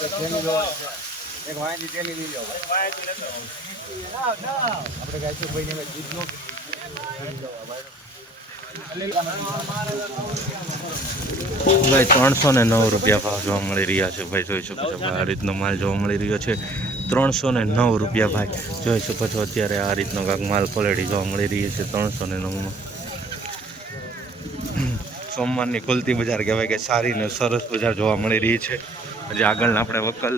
એક વાંચી તેલી લઈ લો આપણે ગાયસુ ભાઈને મેં જીત નો ભાઈ 309 રૂપિયા ભાવ જોવા મળી રહ્યા છે ભાઈ જોઈ શકો છો આ રીતનો માલ જોવા મળી રહ્યો છે 309 રૂપિયા ભાઈ જોઈ શકો છો અત્યારે આ રીતનો કાંક માલ ક્વોલિટી જોવા મળી રહી છે 309 સોમવારની ખુલતી બજાર કહેવાય કે સારી ને સરસ બજાર જોવા મળી રહી છે હજી આગળના આપણે વકલ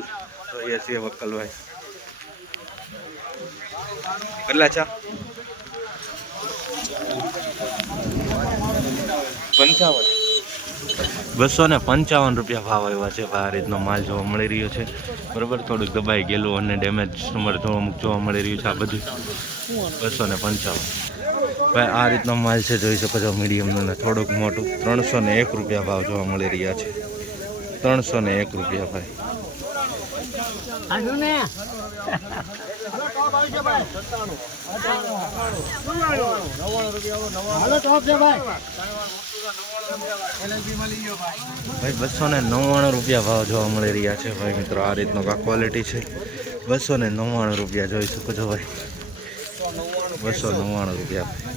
જોઈએ છીએ વકલભાઈ કેટલા ચા 255 રૂપિયા ભાવ આવ્યા છે આ રીતનો માલ જોવા મળી રહ્યો છે બરાબર થોડુંક દબાઈ ગયેલું અને ડેમેજ નંબર અમુક જોવા મળી રહ્યું છે આ બધું 255 ભાઈ આ રીતનો માલ છે જોઈ શકો છો મીડિયમનું ને થોડુંક મોટું 301 રૂપિયા ભાવ જોવા મળી રહ્યા છે 301 રૂપિયા ભાઈ ભાઈ 299 રૂપિયા ભાવ જોવા મળી રહ્યા છે ભાઈ મિત્રો આ રીતનો કા ક્વોલિટી છે 299 રૂપિયા જોઈ શકો છો ભાઈ 299 રૂપિયા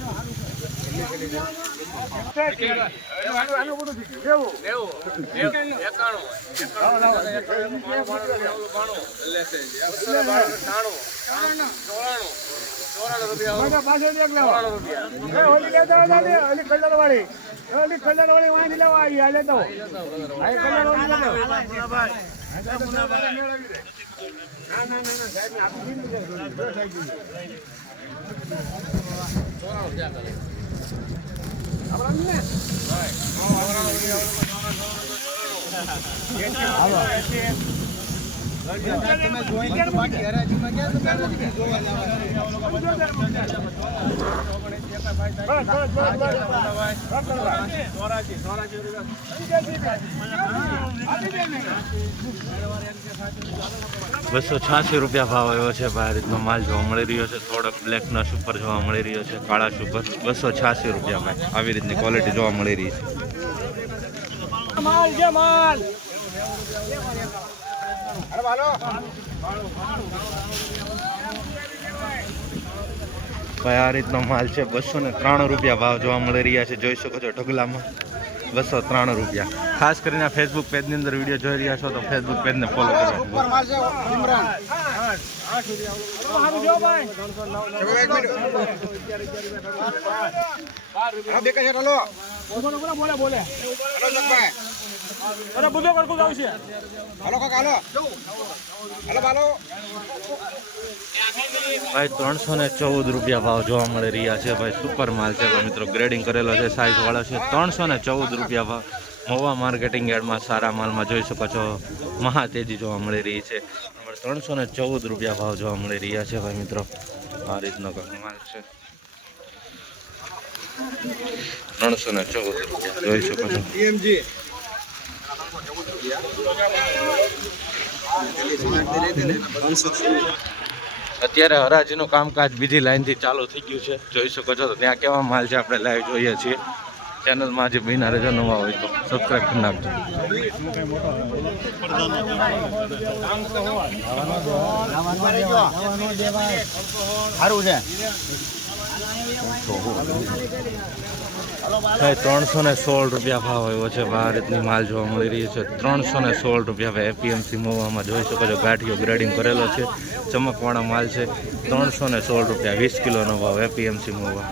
તમે જોઈ બાકી હરાજીમાં ક્યાં ₹286 રૂપિયા ભાવ આવ્યો છે આ રીતનો માલ જોવા મળી રહ્યો છે થોડોક બ્લેકના સુપર જોવા મળી રહ્યો છે કાળા સુપર 286 રૂપિયા ભાઈ આવી રીતની ક્વોલિટી જોવા મળી રહી છે ભાઈ આ રીતનો માલ છે 293 રૂપિયા ભાવ જોવા મળી રહ્યા છે જોઈ શકો છો ઢગલામાં 293 રૂપિયા ખાસ કરીને ફેસબુક પેજની અંદર વિડીયો જોઈ રહ્યા છો તો ફેસબુક પેજને ફોલો કરો ભાઈ 314 રૂપિયા ભાવ જોવા મળી રહ્યા છે ભાઈ સુપર માલ છે મિત્રો ગ્રેડિંગ કરેલો છે સાઇઝ વાળો છે 314 રૂપિયા ભાવ મહુવા માર્કેટિંગ યાર્ડમાં સારા માલમાં જોઈ શકો છો મહા તેજી જોવા મળી રહી છે 314 રૂપિયા ભાવ જોવા મળી રહ્યા છે ભાઈ મિત્રો આ રીતનો માલ છે 314 રૂપિયા જોઈ શકો છો અત્યારે હરાજીનું કામકાજ બીજી લાઈનથી ચાલુ થઈ ગયું છે જોઈ શકો છો તો ત્યાં કેવા માલ છે આપણે લાઈવ જોઈએ છીએ ચેનલમાં જે બિના રહેજો નવા હોય તો સબસ્ક્રાઈબ કરી નાખજો સારું છે ભાઈ 316 રૂપિયા ભાવ આવ્યો છે આ રીતની માલ જોવા મળી રહી છે 316 રૂપિયા ભાઈ એપીએમસી મહુવામાં જોઈ શકો છો ગાંઠિયો ગ્રેડિંગ કરેલો છે ચમકવાળો માલ છે 316 રૂપિયા 20 કિલોનો ભાવ એપીએમસી મહુવા